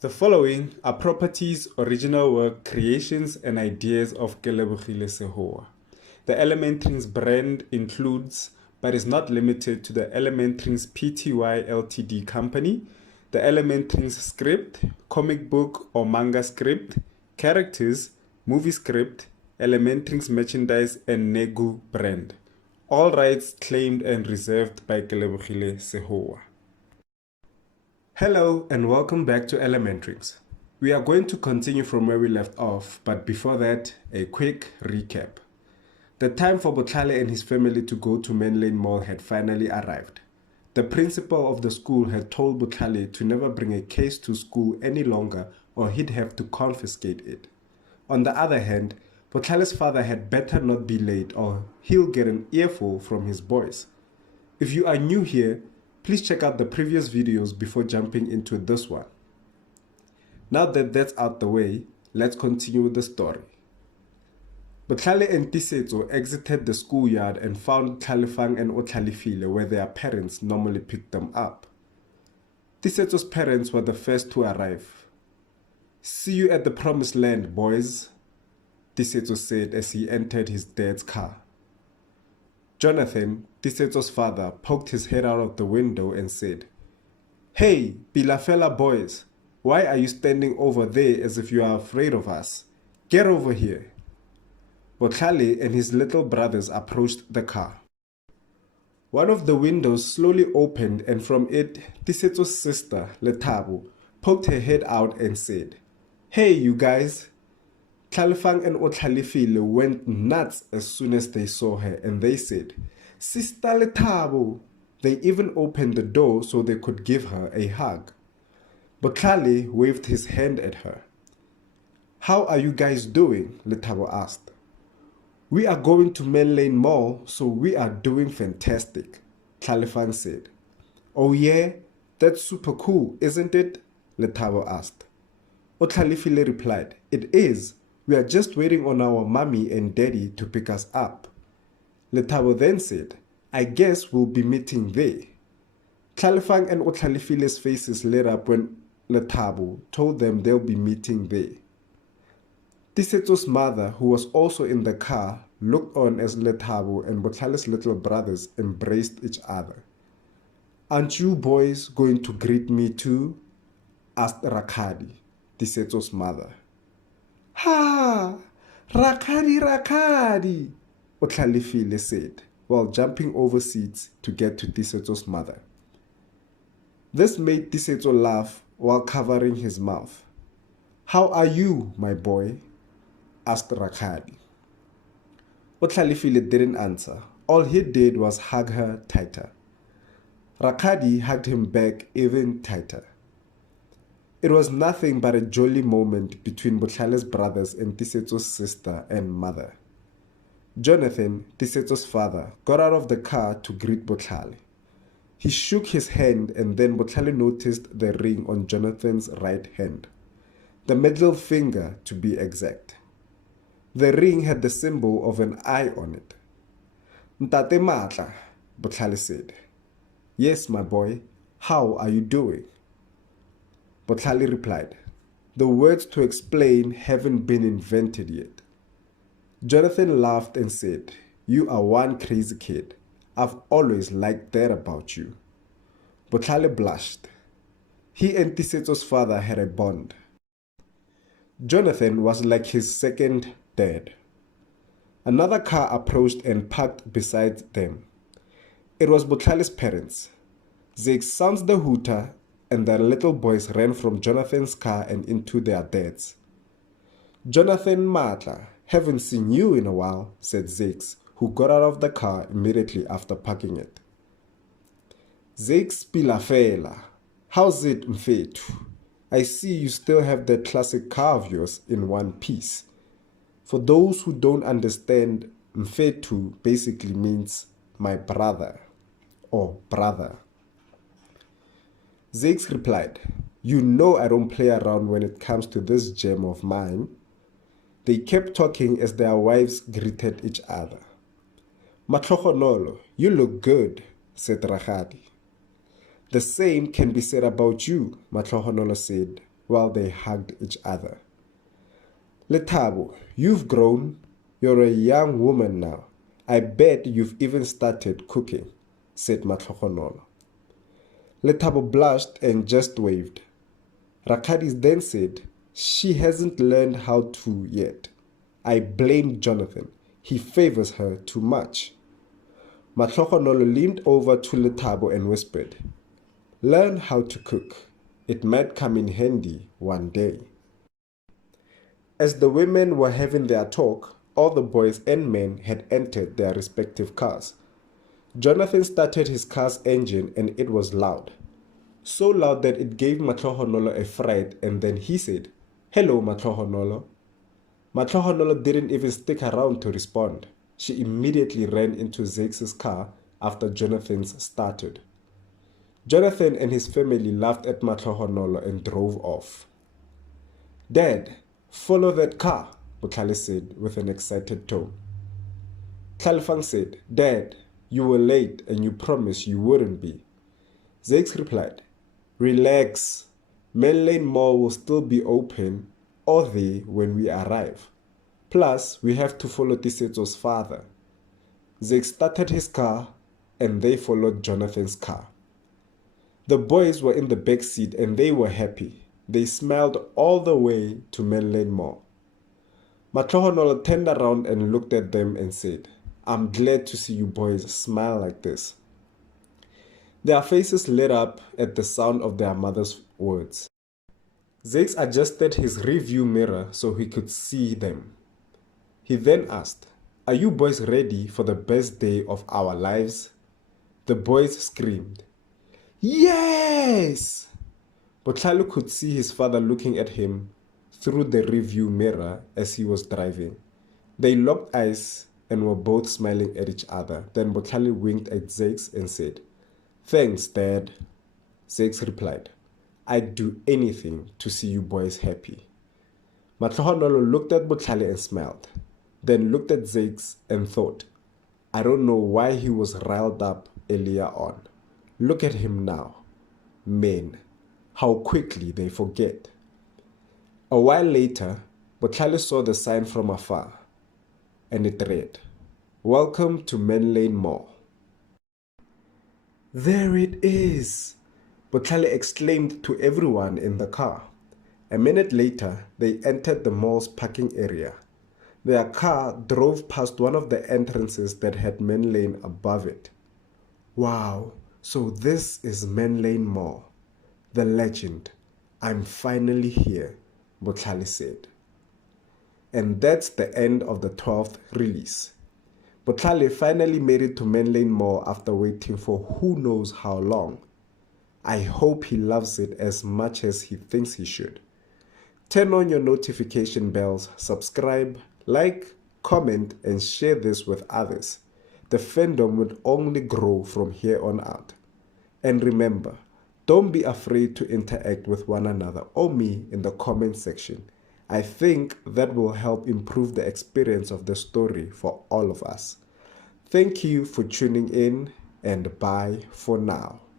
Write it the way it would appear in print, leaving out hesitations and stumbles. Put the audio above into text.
The following are properties, original work, creations, and ideas of Botlhale Sehoa. The ElementRings brand includes, but is not limited to, the ElementRings Pty Ltd company, the ElementRings script, comic book or manga script, characters, movie script, ElementRings merchandise, and Negu brand. All rights claimed and reserved by Botlhale Sehoa. Hello and welcome back to ElementRings. We are going to continue from where we left off, but before that, a quick recap. The time for Botlhale and his family to go to Menlyn Mall had finally arrived. The principal of the school had told Botlhale to never bring a case to school any longer or he'd have to confiscate it. On the other hand, Botlhale's father had better not be late or he'll get an earful from his boys. If you are new here, please check out the previous videos before jumping into this one. Now that that's out the way, let's continue with the story. Botlhale and Tisetso exited the schoolyard and found Tlhalefang and Otlhalefile where their parents normally picked them up. Tisetso's parents were the first to arrive. "See you at the promised land, boys," Tisetso said as he entered his dad's car. Jonathan, Tisetso's father, poked his head out of the window and said, "Hey, Pilafela boys, why are you standing over there as if you are afraid of us? Get over here." Botlhale and his little brothers approached the car. One of the windows slowly opened and from it, Tisetso's sister, Lethabo, poked her head out and said, "Hey, you guys." Tlhalefang and Otlhalefile went nuts as soon as they saw her and they said, "Sister Lethabo." They even opened the door so they could give her a hug. Botlhale waved his hand at her. "How are you guys doing?" Lethabo asked. "We are going to Menlyn Mall, so we are doing fantastic," Tlhalefang said. "Oh yeah? That's super cool, isn't it?" Lethabo asked. Otlhalefile replied, "It is. We are just waiting on our mommy and daddy to pick us up." Lethabo then said, "I guess we'll be meeting there." Tlhalefang and Otlhalefile's faces lit up when Lethabo told them they'll be meeting there. Tisetso's mother, who was also in the car, looked on as Lethabo and Botlhale's little brothers embraced each other. "Aren't you boys going to greet me too?" asked Rakhadi, Tisetso's mother. "Ha! Rakhadi, Rakhadi!" Otlhalefile said, while jumping over seats to get to Tisetso's mother. This made Tisetso laugh while covering his mouth. "How are you, my boy?" asked Rakhadi. Otlhalefile didn't answer. All he did was hug her tighter. Rakhadi hugged him back even tighter. It was nothing but a jolly moment between Botlhale's brothers and Tisetso's sister and mother. Jonathan, Tisetso's father, got out of the car to greet Botlhale. He shook his hand and then Botlhale noticed the ring on Jonathan's right hand. The middle finger, to be exact. The ring had the symbol of an eye on it. "Ntate Matla," Botlhale said. "Yes, my boy. How are you doing?" Botlhale replied, "The words to explain haven't been invented yet." Jonathan laughed and said, "You are one crazy kid. I've always liked that about you." Botlhale blushed. He and Tisetso's father had a bond. Jonathan was like his second dad. Another car approached and parked beside them. It was Botlhale's parents. Zakes sounds the hooter and the little boys ran from Jonathan's car and into their dad's. "Jonathan Matla, haven't seen you in a while," said Zakes, who got out of the car immediately after parking it. "Zakes Pilafela, how's it mfethu? I see you still have that classic car of yours in one piece." For those who don't understand, mfethu basically means my brother or brother. Zakes replied, "You know I don't play around when it comes to this gem of mine." They kept talking as their wives greeted each other. "Matlogonolo, you look good," said Rakhadi. "The same can be said about you," Matlogonolo said, while they hugged each other. Lethabo, you've grown. You're a young woman now. I bet you've even started cooking, said Matlhogonolo. Lethabo blushed and just waved. Rakadis then said, she hasn't learned how to yet. I blamed Jonathan. He favors her too much. Matlhogonolo leaned over to Lethabo and whispered, learn how to cook. It might come in handy one day. As the women were having their talk, all the boys and men had entered their respective cars. Jonathan started his car's engine and it was loud. So loud that it gave Matlhogonolo a fright, and then he said, hello, Matlhogonolo. Matlhogonolo didn't even stick around to respond. She immediately ran into Zakes' car after Jonathan's started. Jonathan and his family laughed at Matlhogonolo and drove off. Dad, follow that car, Botlhale said with an excited tone. Tlalefang said, Dad, you were late and you promised you wouldn't be. Zakes replied, relax. Menlyn Mall will still be open or there when we arrive. Plus, we have to follow Tisetso's father. Zakes started his car and they followed Jonathan's car. The boys were in the back seat and they were happy. They smiled all the way to Menlyn Mall. Matlhogonolo turned around and looked at them and said, I'm glad to see you boys smile like this. Their faces lit up at the sound of their mother's words. Zakes adjusted his rearview mirror so he could see them. He then asked, are you boys ready for the best day of our lives? The boys screamed, yes! Botlhale could see his father looking at him through the rearview mirror as he was driving. They locked eyes and were both smiling at each other. Then Botlhale winked at Zakes and said, thanks, Dad. Zakes replied, I'd do anything to see you boys happy. Matlhogonolo looked at Botlhale and smiled, then looked at Zakes and thought, I don't know why he was riled up earlier on. Look at him now. Men, how quickly they forget. A while later, Botlhale saw the sign from afar, and it read, welcome to Menlyn Mall. There it is, Botlhale exclaimed to everyone in the car. A minute later, they entered the mall's parking area. Their car drove past one of the entrances that had Menlyn above it. Wow, so this is Menlyn Mall. The legend. I'm finally here, Botlhale said. And that's the end of the 12th release. Botlhale finally made it to Menlyn Mall after waiting for who knows how long. I hope he loves it as much as he thinks he should. Turn on your notification bells, subscribe, like, comment, and share this with others. The fandom will only grow from here on out. And remember, don't be afraid to interact with one another or me in the comment section. I think that will help improve the experience of the story for all of us. Thank you for tuning in, and bye for now.